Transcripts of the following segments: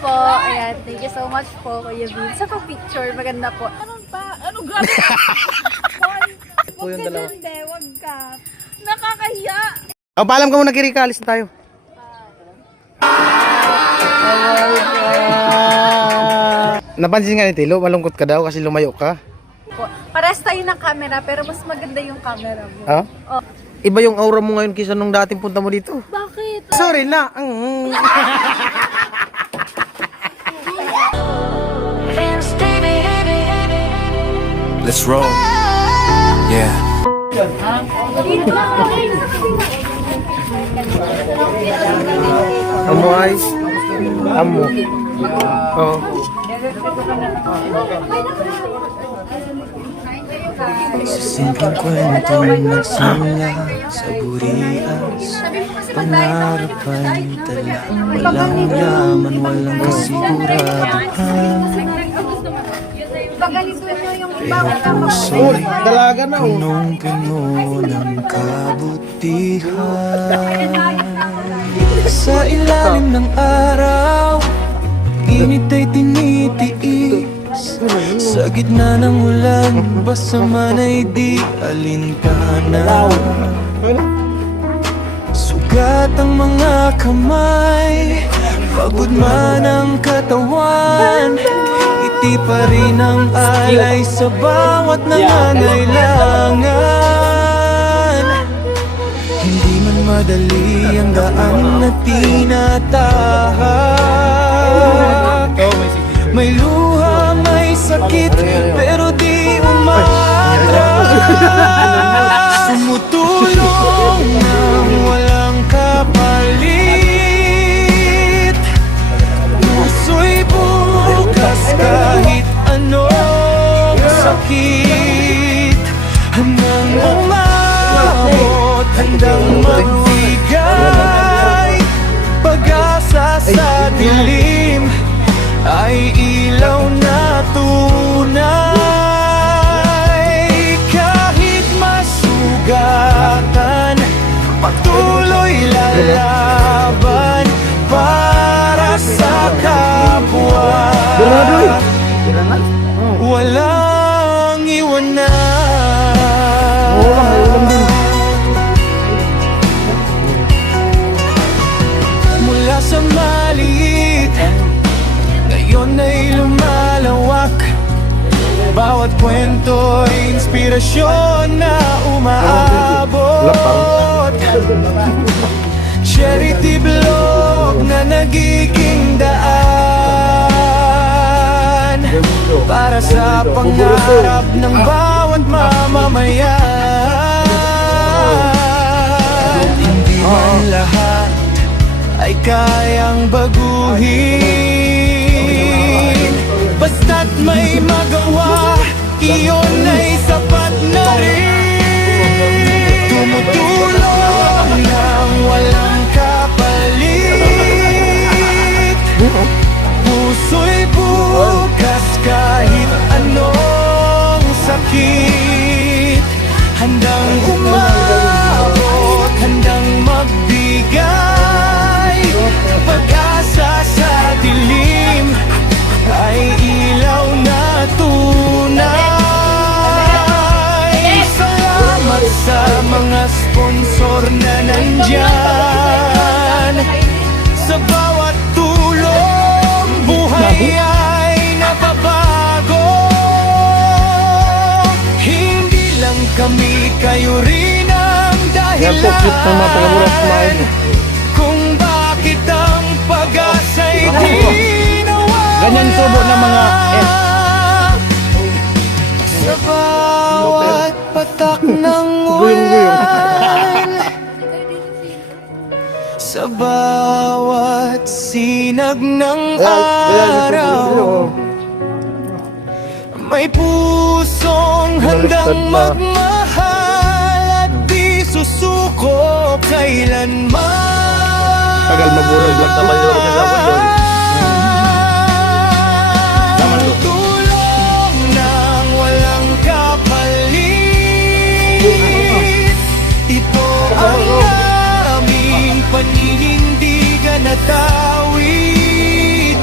po. Ayan, thank you so much po, Kuya Vin. Sa picture, maganda po. Ano ba? Ano grabe? Huwag ka dyan, de. Huwag ka. Nakakahiya. Oh, paalam ka muna, Kirika. Alis na tayo. Napansin nga ni Tilo, malungkot ka daw kasi lumayo ka. Pares tayo ng camera, pero mas maganda yung camera mo. Ha? Oh. Iba yung aura mo ngayon kaysa nung dating punta mo dito. Bakit? Sorry na. Let's roll. Yeah. Amo ay. Amo. Oh. Sa simpleng kwento nagsimula sa burias. Pangarap ay dala. Walang yaman, walang kasiguraduhan. Pero puso'y Dalaga na oh. punong-puno ng kabutihan. Sa ilalim ng araw, init ay tinitiis. Sa gitna ng ulan, basta man ay di alintana. Sugat ang mga kamay, pagod man ang katawan. Ngiti pa rin ang alay sa bawat nangangailangan. Hindi man madali ang daan na tinatahak. May luha, may sakit, pero di umatras. Sumutulong nang walang kapalit. Puso'y bukas kahit anong sakit. Handang umabot, handang magbigay. Pag-asa sa dilim ay ilaw na tunay. Kahit masugatan, patuloy lalaban para sa kapwa. Walang iwanan. Mula sa maliit, ngayon ay lumalawak. Bawat kwento'y inspirasyon na umaabot. Charity blog na nagiging daan para sa pangarap ng bawat mamamayan. Hindi man lahat ay kayang baguhin, basta't may magawa, iyon ay sapat na rin. Tumutulong nang walang kapalit. Puso'y bukas kahit anong sakit. Handang umabot, handang magbigay. Pag-asa sa dilim ay ilaw na tunay. Salamat sa mga sponsor na nandyan. Sa bawat tulong, buhay ay nababago. Hindi lang kami, kayo rin ang dahilan kung bakit ang pag-asa'y di nawawala. Ganyan subo ng mga Sa bawat patak ng ulan, sa bawat sinag ng araw, may pusong handang magmahal at di susuko kailanman. tagal mabulag lang naman yung kasama doon. Tulong nang walang kapalit. Ito ang aming paninindigan at awit.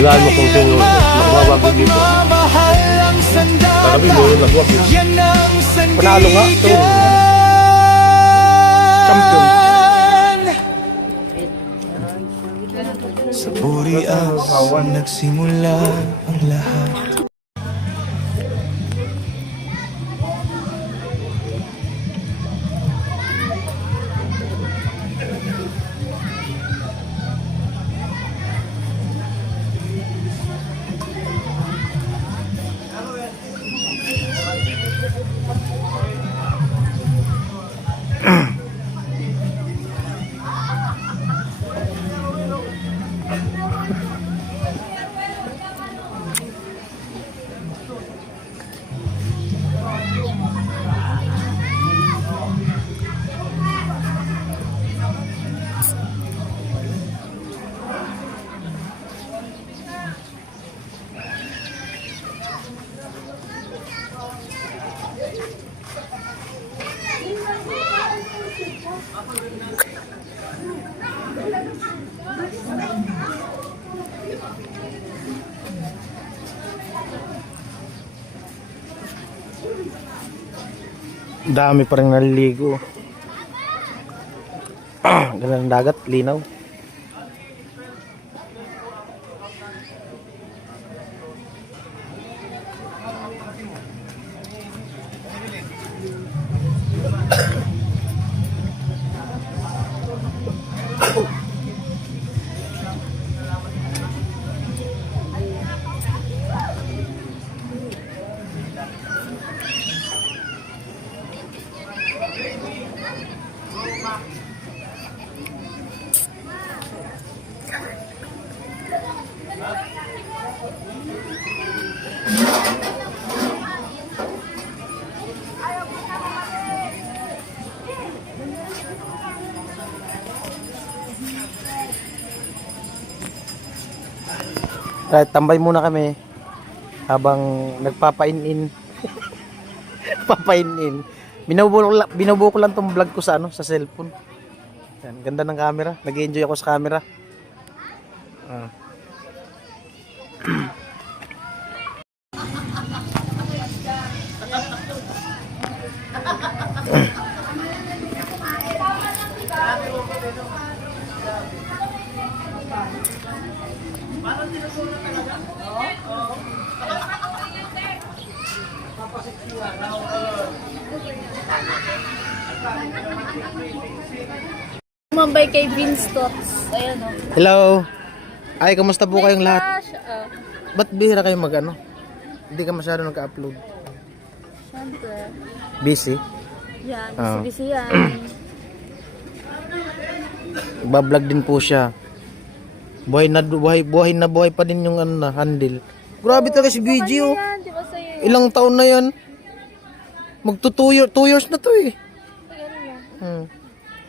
Hulaan mo kung sino magbabago dito. Mahal ang sandata. Sabi mo yung nagwag eh. Yan ang Panalo nga, to. sandigan. Sa Burias nagsimula ang lahat. Dami pa rin naliligo. Ganda ng dagat, linaw. Right, tambay muna kami habang nagpapain-in. Papain-in. Binubuo ko lang tong vlog ko sa sa cellphone. Yan, ganda ng camera. Nag-enjoy ako sa camera. Mambay kay Vince Tots. Ayan o. Hello. Ay, kamusta po kayong lahat? Oh. Ba't bihira kayo Hindi ka masyado nag-upload. Siyempre. Busy? Yan. Oh. Busy yan. Bablog din po siya. Buhay na buhay pa din yung handle. Grabe talaga si BG oh. Yan, di ba sa'yo yun? Ilang taon na yan. Magto 2 years na to eh. Ganun lang.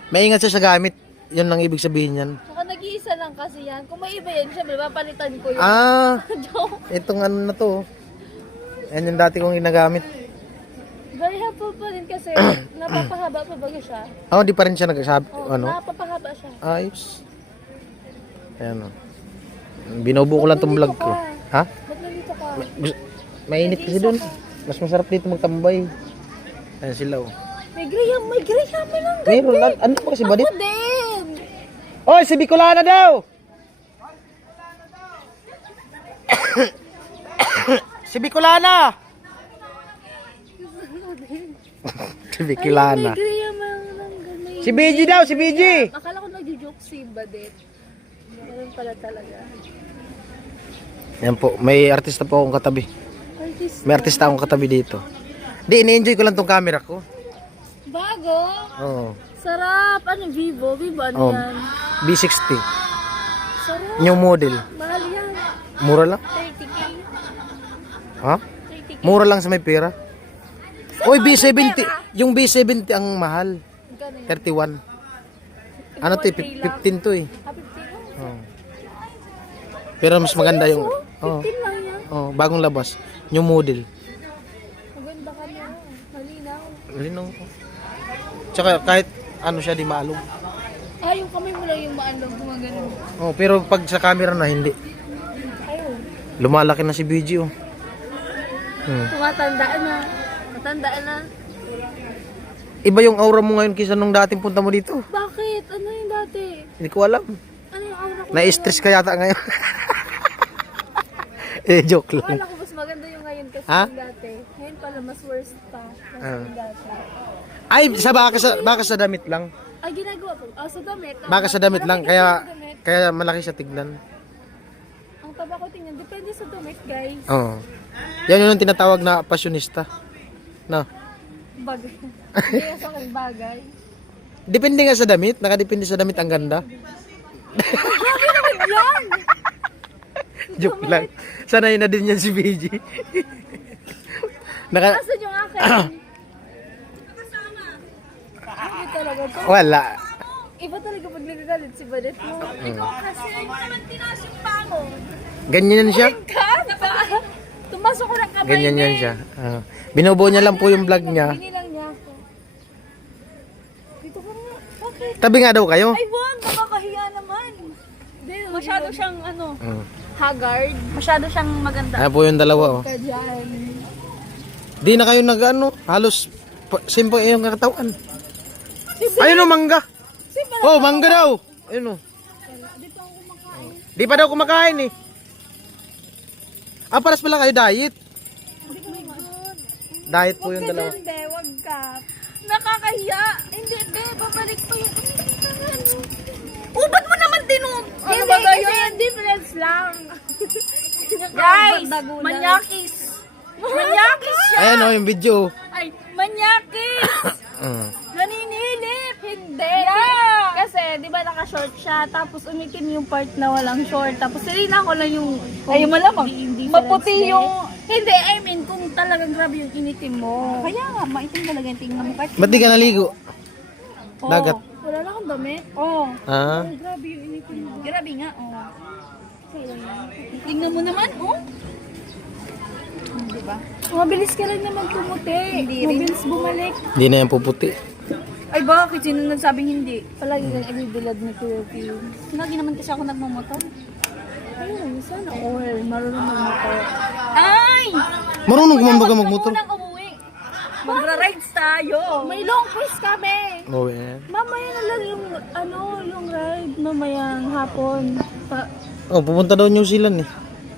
Maingat siya sa gamit. Yun lang ibig sabihin yan. Saka nag-iisa lang kasi yan. Kung may iba yan, syempre, papalitan ko yun. Joke. Itong na to. Yan yung dati kong ginagamit. Very helpful pa rin kasi napapahaba pa baga siya. Di pa rin siya nagsasabi. Oh, napapahaba siya. Ayos. Ayan o. Binubuo ko lang tong vlog ko. Ha? Ba't nandito ka? Mainit kasi dun. Mas masarap dito magtambay. Ayan sila oh. May graham lang. Meron lang. Ano pa kasi badit? Ako din. Oy, si Bicolana daw! Si Bicolana! Si Bicolana. May graham lang. Si BG daw, si BG! Akala ko nag-joke si Badet. Ganun pala talaga. Yan po, may artista po akong katabi. May artista akong katabi dito. Di, ini-enjoy ko lang tong camera ko. Bago? Oo. Sarap. Ano, Vivo? Vivo, ano Oh. yan? B60. Sarap. New model. Mahal yan. Mura lang. 30K. Ha? 30K. Mura lang sa may pera. Oy, B70. Yung B70 ang mahal. Ganun. 31. Ano to, 15 to eh. 15 Oh. Pero mas maganda yung 15 lang yan. bagong labas. New model. Maganda ka na. Malinaw. Linaw. Tsaka kahit ano siya di maalog. Yung kamay mo lang yung maalog. Gumagano. Pero pag sa camera na hindi. Ayun. Lumalaki na si BG, oh. Tumatandaan na. Matandaan na. Iba yung aura mo ngayon kaysa nung dating punta mo dito. Bakit? Ano yung dati? Hindi ko alam. Ano yung aura ko? Na-stress ka yata ngayon. Joke lang. Akala ko mas maganda yung ngayon kasi Ha? yung dati. Ngayon pala mas worst pa. Mas yung dati. Ay, baka sa damit lang. Ay, ginagawa po. Sa damit. Baka sa damit lang, Malaki kasi kaya sa damit. kaya malaki sa tignan. Ang taba ko tingnan. Depende sa damit, guys. Oo. Yan yung tinatawag na pasyonista. No. Bagay. Hindi sa akin bagay. Depende nga sa damit, nakadepende sa damit ang ganda. Grabe naman yan! Joke lang. Sanay na din yan si BG. Naka Asan yung akin? Grabe talaga to. wala. Iba talaga pag nagagalit si Badet mo. Ikaw kasi, ay mo naman tinaas yung pango. Ganyan yan siya. Tumasok ko ng kamay Ganyan niya yan siya. Binubuo niya lang po yung vlog niya. Binilang niya ako. Dito ka nga. Bakit? Tabi nga daw kayo. Ay, wag! Nakakahiya naman. Masyado siyang Mm. haggard. Masyado siyang maganda. Ayan po yung dalawa, oh. Ka dyan. Di na kayo halos simple yung katawan. Ayun, oh, mangga. Oh, mangga daw. Ayun, oh. Di pa ako kumakain. Di pa daw kumakain, eh. Paras pala kayo diet. Diet po yung dalawa. Hindi, wag ka. Nakakahiya. Hindi, be, babalik pa yun. Ba't mo naman tinug? Ano ba ba yun? Difference lang. Guys, manyakis. Manyakis siya. Ayan, oh, yung video. Ay, manyakis. Naninilip. Hindi. Yeah. Kasi, di ba naka-short siya, tapos umitim yung part na walang short, tapos sinina ko lang yung... Ay, malamang. Maputi yung... Hindi, I mean, kung talagang grabe yung initim mo. Kaya nga, maitim talaga yung tingnan mo. Ba't di ka naligo? Dagat. Wala na akong damit. Oo. Ah. Grabe yung initim mo. Grabe nga, tingnan mo naman, Diba? Mabilis ka rin naman tumuti. Hindi rin. Mabilis bumalik. Hindi na yan puputi. Ay bakit? Sino nagsabing hindi? Palagi kang ibibilad ni Kuya Pio. Lagi naman kasi ako nagmamotor. Ayun, sana all. Marunong magmotor. Ay! Marunong kumambaga magmotor. Unang umuwi. Magra-rides tayo. May long quiz kami. Oh, yan. Mamaya na lang yung, yung ride. Mamayang hapon. Oh, pupunta daw New Zealand, eh.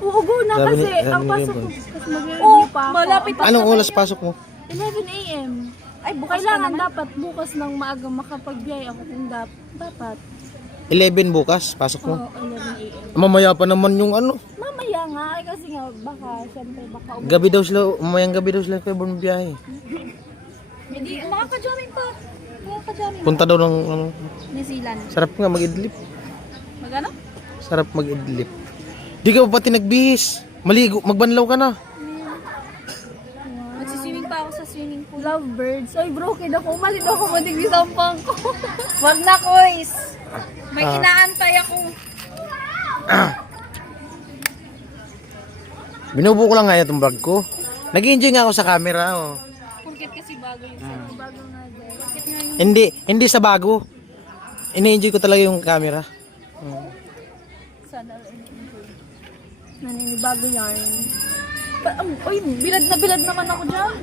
Oo, go na Sabi kasi. ni- sabi Ang ni pasok Gabon. ko. Kasi mag-review pa ako. Malapit Anong oras pasok mo? 11 a.m. Ay, bukas kailangan dapat bukas ng maaga makapagbiyay ako kung dapat. 11 bukas, pasok mo. Oo, 11 a.m. Mamaya pa naman yung Mamaya nga, ay kasi nga baka, syempre baka gabi daw sila, mamayang gabi daw sila kayo bumibiyahe. Hindi, makaka-jamming pa. Makaka-jamming. Punta daw ng New Zealand. sarap nga mag-idlip. Magano? Sarap mag-idlip. Di ka pa pati nagbihis. Maligo, magbanlaw ka na. Magsiswimming pa ako sa swimming pool. Lovebirds. Ay, broken ako. Umalit ako, matigli sampang ko. Wag na, Kois. May inaantay ako. Binubuo ko lang nga itong vlog ko. Nag-enjoy nga ako sa camera. Oh. Purkit kasi bago yung bago nga dahil. Purkit nga yung Hindi sa bago. Ini-enjoy ko talaga yung camera. sana naninibago yan. Uy, bilad naman ako dyan.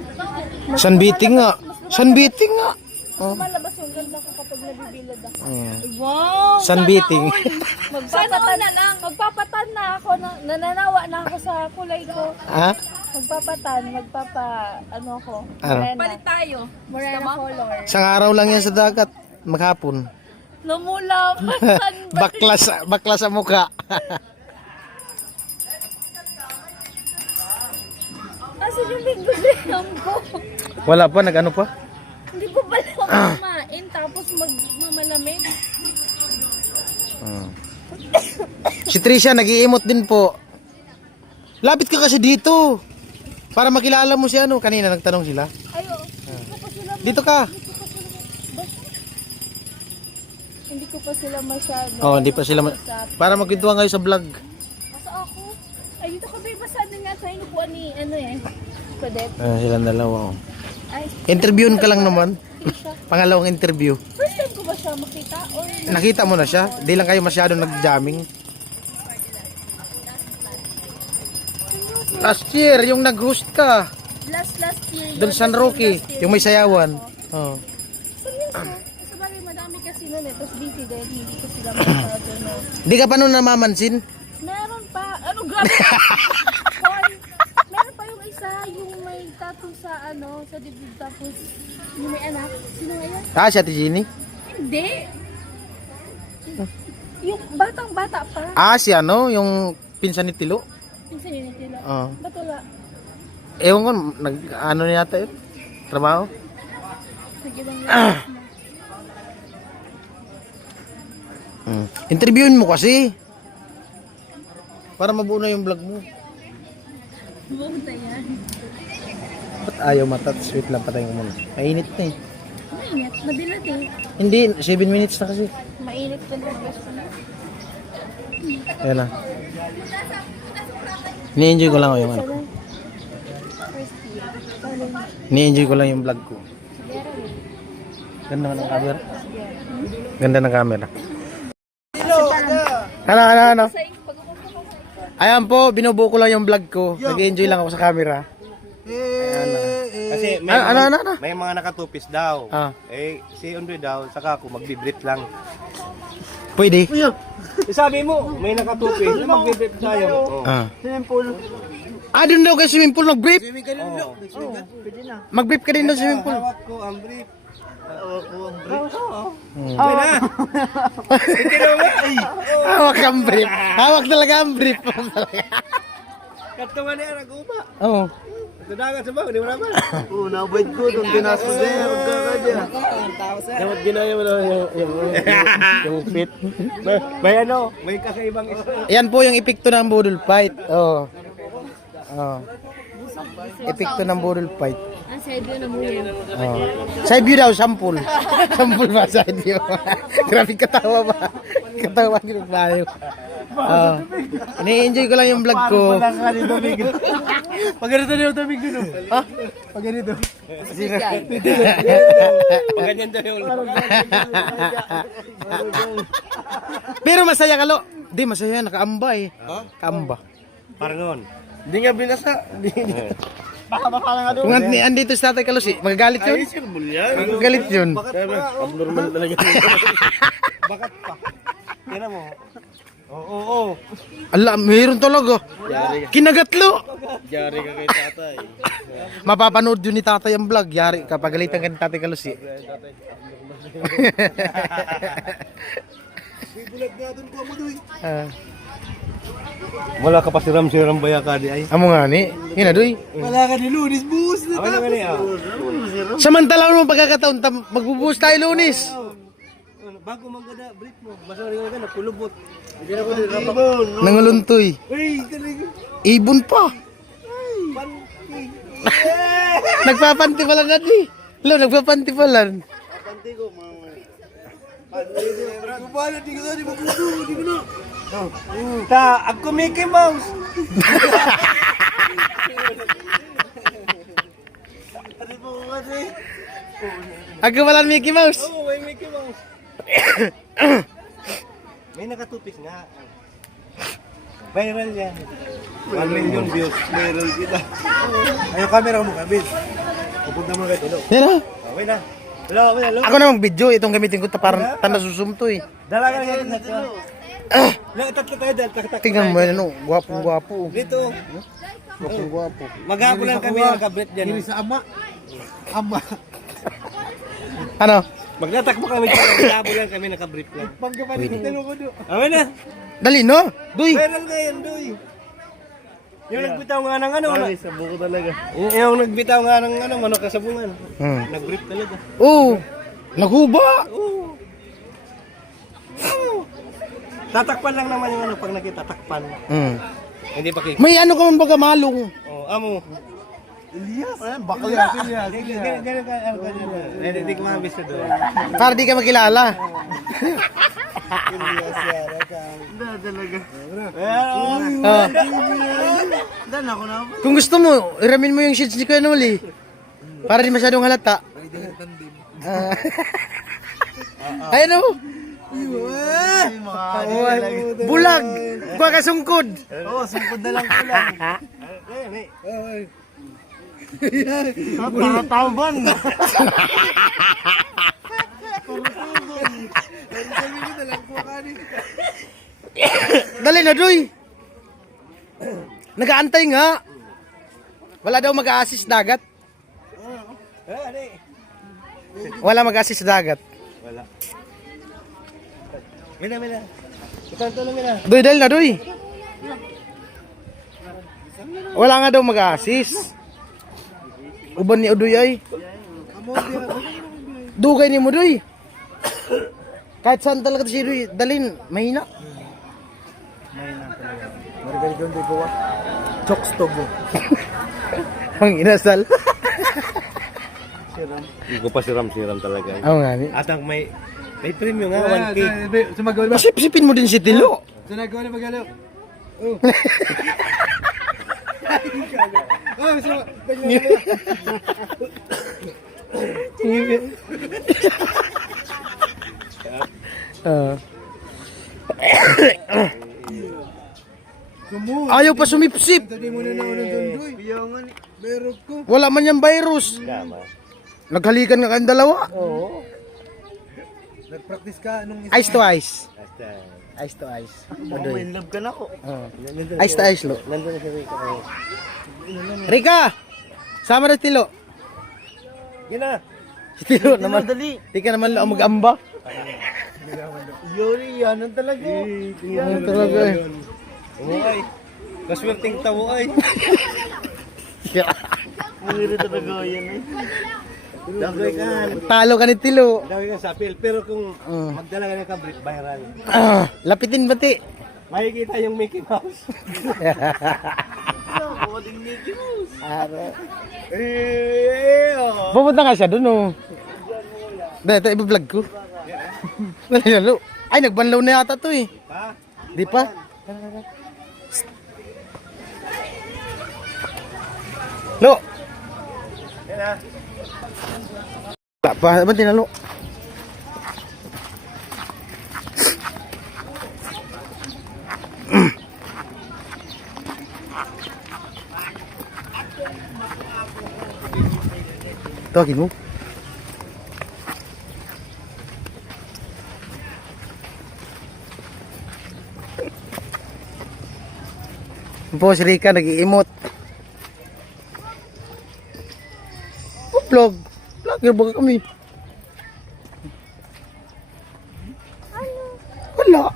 Sunbeating nga. Sunbeating nga. Oh. Malabas yung ganda ko kapag nabibilad ako. Ayan. Wow! Sunbeating. Magpapatan na lang. Magpapatan na ako. Nananawa na ako sa kulay ko. Ha? Magpapatan. Ako. Ano? Morena. Palit tayo. Morena color. Isang araw lang yan sa dagat. Maghapon. Lumulap. Bakla sa mukha. Kasi yung linggo din ko. Wala pa, nag-ano pa? Hindi ko pala kumain. Tapos magmamalamig. Si Trisha, nag-iimot din po. Lapit ka kasi dito. Para makilala mo si kanina nagtanong sila. Ayo. Dito ka. Hindi ko pa sila masyado. Oh, hindi pa sila para magkwentuhan kayo sa vlog. Asa ako? Ay, dito ka ba basa na nga sa inupuan ni Padet? Silang dalawa. Oh. Ay, Interviewin ka lang naman. Pangalawang interview. first time ko ba siya makita? Or Nakita mo na siya. Di lang kayo masyadong nag-jamming. Last year, yung nag-host ka. Last year. Doon yun. San Roque, Last year yung may sayawan. Oh. Seryoso? Sa bagay, madami kasi nun eh. Tapos busy dahil hindi ko sila masyado na. Di ka pa nun namamansin? Meron pa. Ano, grabe. Hoy, meron pa yung isa, yung may tattoo sa ano, sa dibdib. Tapos, yung may anak. Sino nga yan? Ah, si Ate Jeannie? Hindi. Yung batang-bata pa. Ah, si ano, yung pinsan ni Tilo? Yung sa'yo na tila. Oo. Ba't wala? Ewan ko, ano yata yun? Trabaho? Nag-ibang na. Interviewin mo kasi. Para mabuo na yung vlog mo. Bumunta yan. Ba't ayaw matat? Sweet lang, patayin ko muna. Mainit na eh. Mainit. Madilat eh. Hindi, 7 minutes na kasi. Mainit ka na. Ayan na. Ni-enjoy ko lang yung ano. First year. Paano? Ni-enjoy ko lang yung vlog ko. Ganda ng camera. Ganda ng camera. Ano? Ayan po, binubuo ko lang yung vlog ko. Nag-enjoy lang ako sa camera. Kasi may, Ano? may mga nakatupis daw. Ah. Eh, si Andre daw, saka ako magbibrip lang. Pwede? Sabi mo, may nakatupis, magbibrip tayo. Oh. Ah. Doon daw kay swimming pool mag-brief? Oh. Mag-brief ka din daw sa swimming pool. Hawak ko ang brief. Hawak ko ang brief. Hawak ang brief. Hawak talaga ang brief. Katawa na yan, nag-upa. Oo. Nadagat sa bago, di mo naman. Oo, nabayad ko itong ginastos na yan. Huwag ka ka dyan. Dapat ginaya mo na yung fit. May ano, may kakaibang isa. Yan po yung epekto ng budol fight. Oh. Oh. Epekto ng budol fight. Ang side view na mo yan. Oh. Side view daw, sample. Sample ba side view? Grabe katawa ba? Katawa din tayo. Oh. Ini-enjoy ko lang yung vlog ko. Pag ganito na yung tabig dun. Ha? Pag ganito. Ganyan daw yung Pero masaya ka, Lo. Di, masaya. Nakaamba eh. Kaamba. parang noon. Hindi nga binasa. Baka makalang nga doon. Kung andito si Tatay Kalos, magagalit yun. Sirbol yan. Magagalit yun. Abnormal talaga. Bakit pa? Tingnan mo. Oo. Ala, mayroon talaga. Kinagatlo. Yari ka kay tatay. Mapapanood yun ni Tatay ang vlog. Yari, kapagalitan ka ni Tatay Kalos eh. Ah. Wala ka pa siram-siram baya ka di ay. Amo nga ni. Hinadoy. Wala ka ni Lunis, buhos na. Ano nga niya? Samantala nung pagkakataon, magbubuhos tayo Lunis. Bago maganda brief mo. Basta rin ka na kulubot. Hindi na ko din rapak. Nanguluntoy. Uy, talaga. Ibon pa. Nagpapanti pala na di. Lo, nagpapanti pala. Panti ko, mga... Panti ko. Kumala, di ko na, di mabudo, di ko na. Ta, ako Mickey Mouse. Ano po kasi? Ako pala Mickey Mouse. Oo, may Mickey Mouse. May nakatupis nga. Viral yan. 1 million views. Meron kita. Ay, yung camera mo, Kabit. Pupunta mo kayo tulog. Yan ah. Okay na. Hello. Ako namang video, itong gamitin ko parang tanda susumto eh. Dala ka lang yan. Tatlo tayo dahil taktak. Tingnan mo yan, ano, gwapong-gwapo. Dito. Gwapong-gwapo. Maghapon lang kami nakabrit dyan. Kini sa ama. Ama. Ano? Magtatakbo kami dyan. Maghapon lang kami nakabrief lang. Pagkapalit ko ko doon. Okay na. Dali no? Duy! Viral na yan, Doy. Yung nagbitaw nga ng ano. Ay, sa buko talaga. Yung nagbitaw nga ng ano, manok kasabungan. Hmm. Nag-brief talaga. Oo! Naghuba! Oo. Tatakpan lang naman yung ano pag nakita takpan. Hmm. Hindi pa kik. May ano ka man baga malong. Oh, amo. Elias. Bakal yan. Ganyan ka, ano ka dyan. Hindi ko mabis na doon. Para di ka makilala. Elias yan. Hindi talaga. Ah. Dan ako na. Kung gusto mo, iramin mo yung shades ni Kuya Noli. Para di masyadong halata. Ah. Ayun o. Bulag! Kuha ka sungkod! Oo, sungkod na lang ko lang. Ay. Para taban. Sabi ko talang kuha ka ni. Dali na, Doy. Nag-aantay nga. Wala daw mag-a-assist dagat. Wala mag-assist dagat. Wala. Mina. Itanto lang mina. Doy, dali na, Doy. Wala nga daw mag-assist. Uban ni Udoy ay. Dugay ni mo, Doy. Kahit saan talaga si Doy, dalin, mahina. Marigay doon di ko. Chokes to go. Ang inasal. Hindi ko pa siram talaga. Oo nga ni. At ang may premium nga, 1K. Sumagaw na. Masip-sipin mo din si Tilo. Sumagaw na magalaw. Oh. Oh, so, Ayaw pa sumipsip. Tadi mo na naunang dundoy. Biyangan. Meron ko. Wala man yung virus. Naghalikan nga kayong dalawa. Oo. Nag-practice ka nung isa. Ice to ice. Basta. Ice to ice. Ako in love ka na ako. Ice to ice, lo. Nandun na si Rico. Rika! Sama na si Tilo. Yan na. Si Tilo naman. Dali. Di ka naman lang mag-amba. Yuri, yan talaga. Ano talaga eh. Umuay. Kaswerteng tawo ay. Mungiri talaga yan eh. Dagay ka. Talo ka ni Tilo. Dagay ka sa appeal. Pero kung magdala ka ng kabrit, viral. Lapitin bati. Makikita yung Mickey Mouse. Pupunta nga siya dun oh. Dahil ito iba-vlog ko. Dali na lo. Ay nagbanlaw na yata to eh. Pa? Di pa? Lo. Yan na. Wala pa. Ba't di na lo? Tawagin mo. Po si Rika nag-iimot. Vlog. Vlogger ba kami? Wala.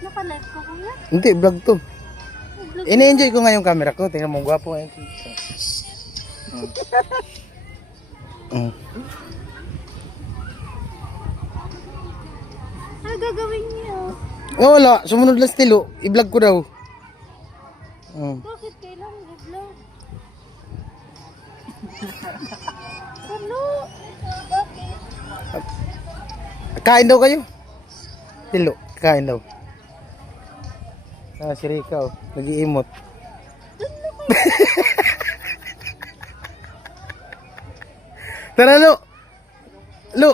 Naka-live ko kuya. Hindi, vlog to. Ini-enjoy ko nga yung camera ko. Tingnan mo, gwapo ngayon. Ano gagawin niyo? Wala, sumunod lang stilo. I-vlog ko daw. Bakit kailangan i-vlog? Ano? Bakit? Kain daw kayo? Stilo, kain daw. Si Rika, oh, nag-iimot. Tara, Lo. Lo.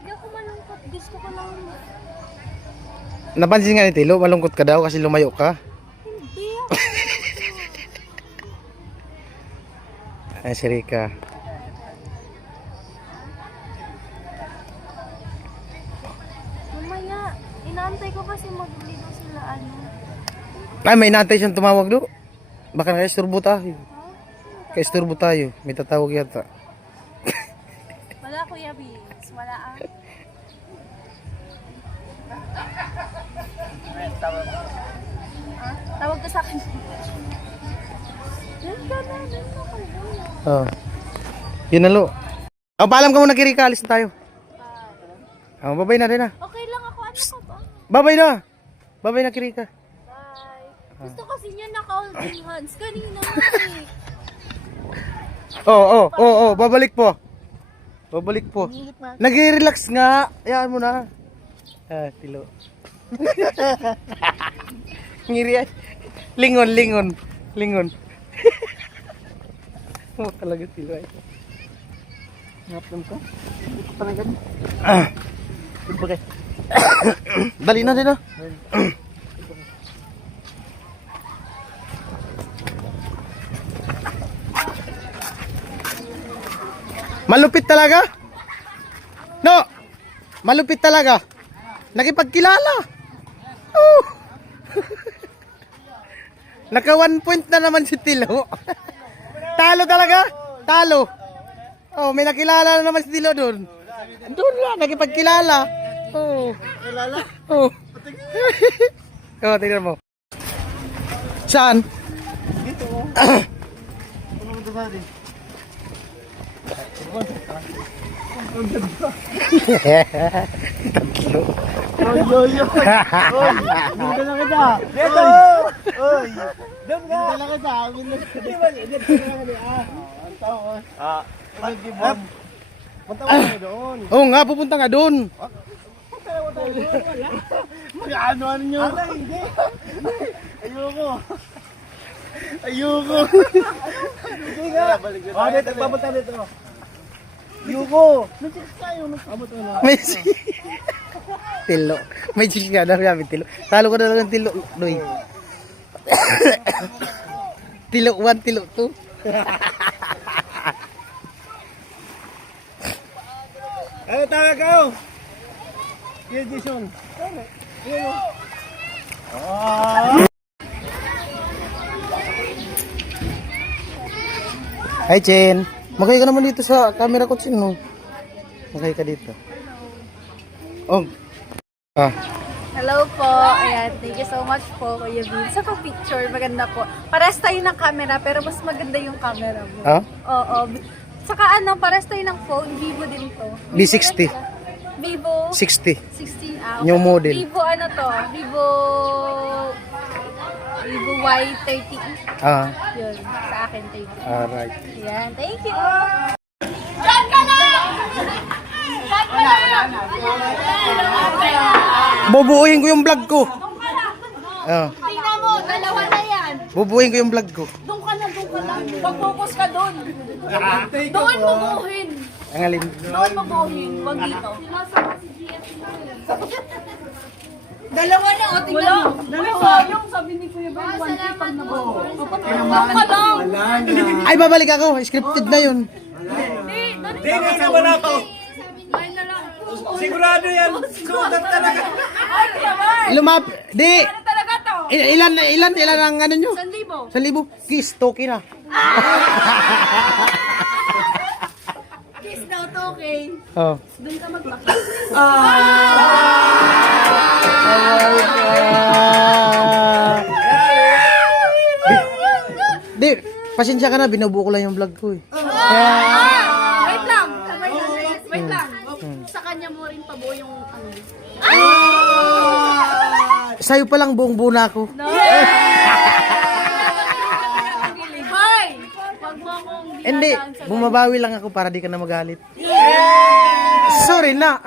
Hindi ako malungkot. Gusto ko lang. Napansin nga ni Tilo, malungkot ka daw kasi lumayo ka. Hindi ako. Ay, si Rika. Mamaya, inaantay ko kasi maglilo sila ano. Ay, may inaantay siyang tumawag do. Baka naka-isturbo tayo. Ka-isturbo tayo. May tatawag yata. Wala Kuya Bis. Wala ah. Tawag ka sa akin. Diyan ka na. Oh. Yun na, Lo. Oh, paalam ka muna kay Rika. Alis na tayo. Oh, babay na rin na. Okay lang ako. Ano ka ba? Babay na. Babay na kay Rika. Bye. Gusto kasi niya naka-holding hands. Kanina eh. Oh, babalik po. Babalik po. Nag-relax nga. Hayaan mo na. Ah, Tilo. Ngiri ay. Lingon. Oh, talaga Tilo ay. Ngaplam ka? Panagan. Dali na din ah. Malupit talaga? No. Malupit talaga. Nakipagkilala. Oh. Naka 1 point na naman si Tilo. Talo talaga? Talo. Oh, may nakilala na naman si Tilo doon. Doon lang, nakipagkilala. Oh. Kilala? Oh. Oh, tingnan mo. Saan? Dito. Tatlo. Dala kita. Dito. Oy. Doon ka. Dala kita. Punta mo doon. Oo nga, pupunta nga doon. Mag-ano nyo? Hindi. Ayoko. Ayoko. Hindi nga. Dito, papunta dito. Ayoko. Nag-check tayo. Abot mo na. May Tilo. May chicks nga daw kami Tilo. Talo ko na lang ng Tilo. Doy. Tilo 1, Tilo 2. Ano tawag ka? Edition. Hi, Chen. Magay ka naman dito sa camera ko, Chen, no? Magay ka dito. Oh. Ah. Hello po. Ayan, thank you so much po, Kuya Vin. Sa picture, maganda po. Pares tayo ng camera, pero mas maganda yung camera mo. Ah? Oo. Saka ano, pares tayo ng phone. Vivo din to. B60. Vivo 60. 16. New model. Vivo ano to? Vivo Y30. Ah. Yun, sa akin, thank you. Alright. Ayan, thank you. Bubuuhin ko yung vlog ko. Ah. Tingnan mo, dalawa na yan. Bubuuhin ko yung vlog ko. Doon ka na. Mag-focus ka doon. Doon mo buhin. Ang alin. Doon mo buhin. Huwag dito. Dalawa na, o tingnan mo. Dalawa. Yung sabi ni Kuya Ben, 1K pag nabuo. Doon ka lang. Ay, babalik ako. Scripted na yun. Hindi naman ako. Sigurado yan. Sugat talaga. Ay, naman. Lumap. Di. Ano talaga to? Ilan ang ano nyo? 1,000. 1,000. Kiss, toki na. Kiss daw to, okay? Oh. Doon ka magpakis. Di, pasensya ka na. Binubuo ko lang yung vlog ko eh. Wait lang. Wait lang. Sa kanya mo rin pabuo yung ano. Sa'yo pa lang buong buo na ako. Hoy! Wag mo akong Hindi, bumabawi lang ako para di ka na magalit. Sorry na.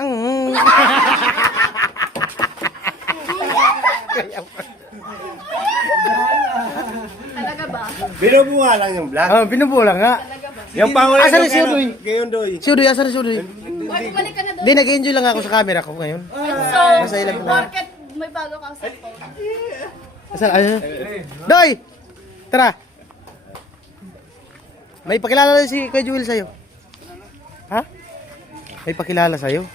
talaga ba? Binubuha lang yung vlog. Oh, binubuo lang nga. Yung pangulit Asan si Udoy? Ngayon, Doy. Si Udoy, asan si Udoy? Balik ka na doon. Di, nag-enjoy lang ako sa camera ko ngayon. So, Nasa ilan na. porket may bago kang cellphone. Asan? Doy! Tara! May pakilala na si Kuya Jewel sa'yo. Ha? May pakilala sa'yo?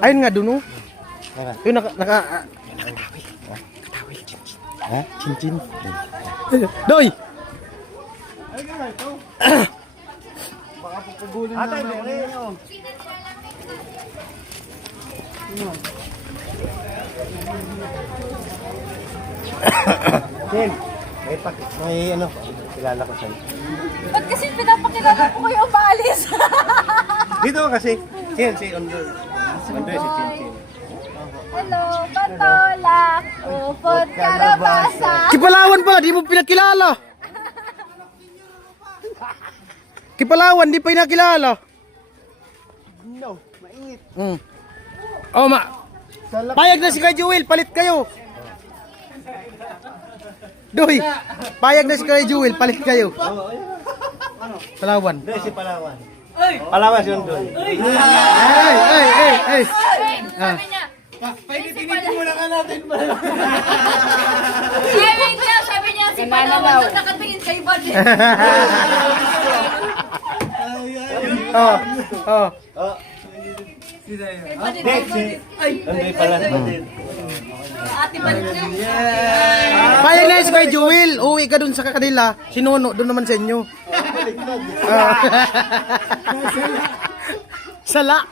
Ayun nga, dun oh. Yun, naka... Katawil, chinchin. Ha? Chinchin? Doy! Atay, mere. Ken, may ano, kilala ko sa'yo. Ba't kasi pinapakilala ko kayo umaalis? Dito kasi, Ken, si Ondoy. Ondoy si Chinchin. Hello, patola. Upot kalabasa. Kipalawan pala, di mo pinakilala. Kipalawan, di pa pinakilala. No, mainit. Oh, payag na si Kuya Jewel, palit kayo. Doy, payag na si Kuya Jewel, palit kayo. Palawan. Doy si Palawan. Palawan si Ondoy. Ay. Sabi niya, Painitin muna ka natin ba? Ay, wait lang. Sabi niya, si Palawan doon nakatingin kay Buddy. Oh, oh. Kay Buddy, kay Buddy. Hindi pala. Ate Buddy na. Paya na si Kuya Jewel. Uwi ka dun sa kanila. Sinuno, dun naman sa inyo. Sala.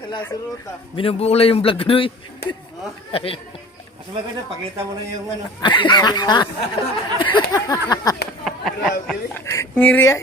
Sala sa ruta. Binubuo lang yung vlog ko doy. Mas maganda, pakita mo na yung ano. Grabe. Ngiri ay.